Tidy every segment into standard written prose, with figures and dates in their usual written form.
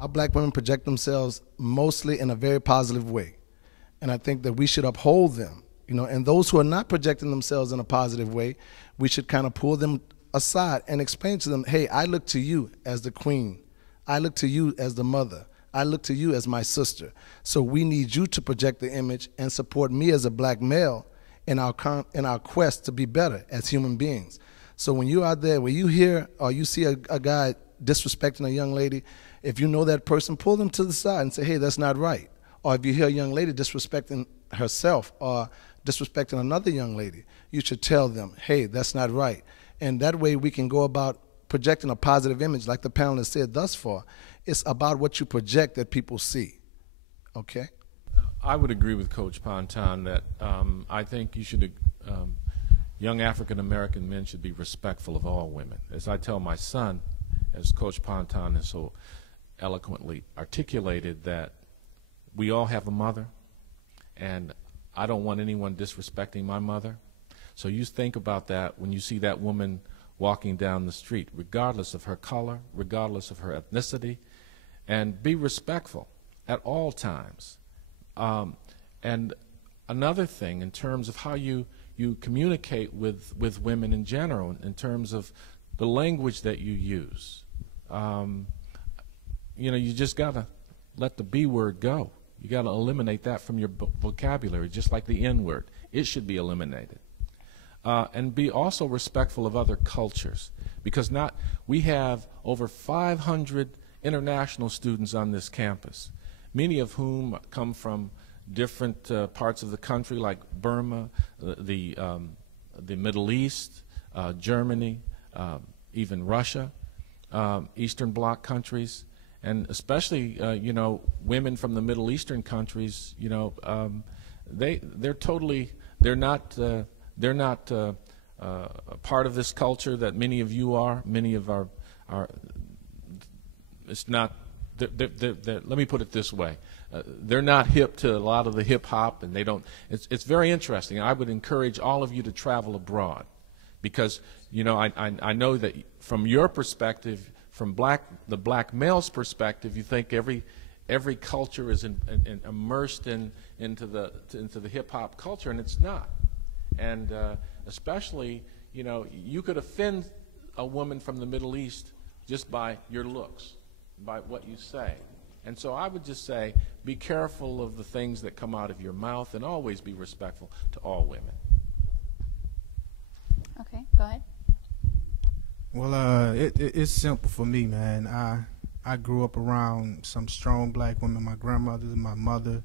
Our black women project themselves mostly in a very positive way. And I think that we should uphold them, and those who are not projecting themselves in a positive way, we should kind of pull them aside and explain to them, hey, I look to you as the queen. I look to you as the mother. I look to you as my sister. So we need you to project the image and support me as a black male in our quest to be better as human beings. So when you're out there, when you hear or you see a guy disrespecting a young lady, if you know that person, pull them to the side and say, hey, that's not right. Or if you hear a young lady disrespecting herself or disrespecting another young lady, you should tell them, hey, that's not right. And that way we can go about projecting a positive image, like the panelists said thus far. It's about what you project that people see, okay? I would agree with Coach Ponton that I think you should, young African-American men should be respectful of all women. As I tell my son, as Coach Ponton has so eloquently articulated, that we all have a mother, and I don't want anyone disrespecting my mother. So you think about that when you see that woman walking down the street, regardless of her color, regardless of her ethnicity, and be respectful at all times. And another thing, in terms of how you communicate with women in general, in terms of the language that you use, you just got to let the B word go. You got to eliminate that from your vocabulary, just like the N word. It should be eliminated. And be also respectful of other cultures, because we have over 500 international students on this campus, many of whom come from different parts of the country, like Burma, the Middle East, Germany, even Russia, Eastern Bloc countries, and especially women from the Middle Eastern countries. They're not a part of this culture that many of you are. Many of our it's not. Let me put it this way: they're not hip to a lot of the hip hop, and they don't. It's very interesting. I would encourage all of you to travel abroad, because I know that from your perspective, from the black male's perspective, you think every culture is immersed into the hip hop culture, and it's not. And especially, you could offend a woman from the Middle East just by your looks, by what you say. And so I would just say, be careful of the things that come out of your mouth, and always be respectful to all women. Okay, go ahead. Well, it's simple for me, man. I grew up around some strong black women, my grandmother, my mother,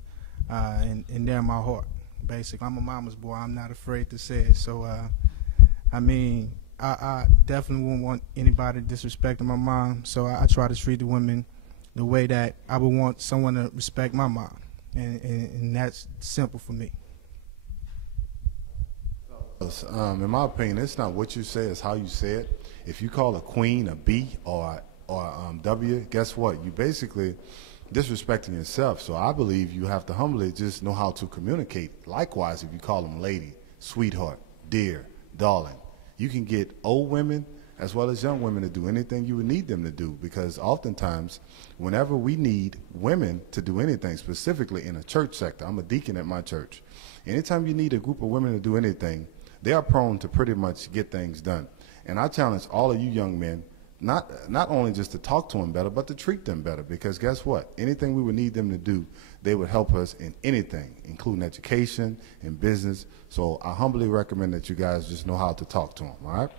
and they're my heart. Basically, I'm a mama's boy. I'm not afraid to say it. So, I definitely wouldn't want anybody disrespecting my mom. So I try to treat the women the way that I would want someone to respect my mom, and that's simple for me. In my opinion, it's not what you say, it's how you say it. If you call a queen a B or W, guess what? You basically disrespecting yourself. So I believe you have to humbly just know how to communicate. Likewise, if you call them lady, sweetheart, dear, darling, you can get old women as well as young women to do anything you would need them to do, because oftentimes whenever we need women to do anything, specifically in a church sector, I'm a deacon at my church, anytime you need a group of women to do anything, they are prone to pretty much get things done. And I challenge all of you young men not only just to talk to them better, but to treat them better, because guess what? Anything we would need them to do, they would help us in anything, including education and business. So I humbly recommend that you guys just know how to talk to them, all right?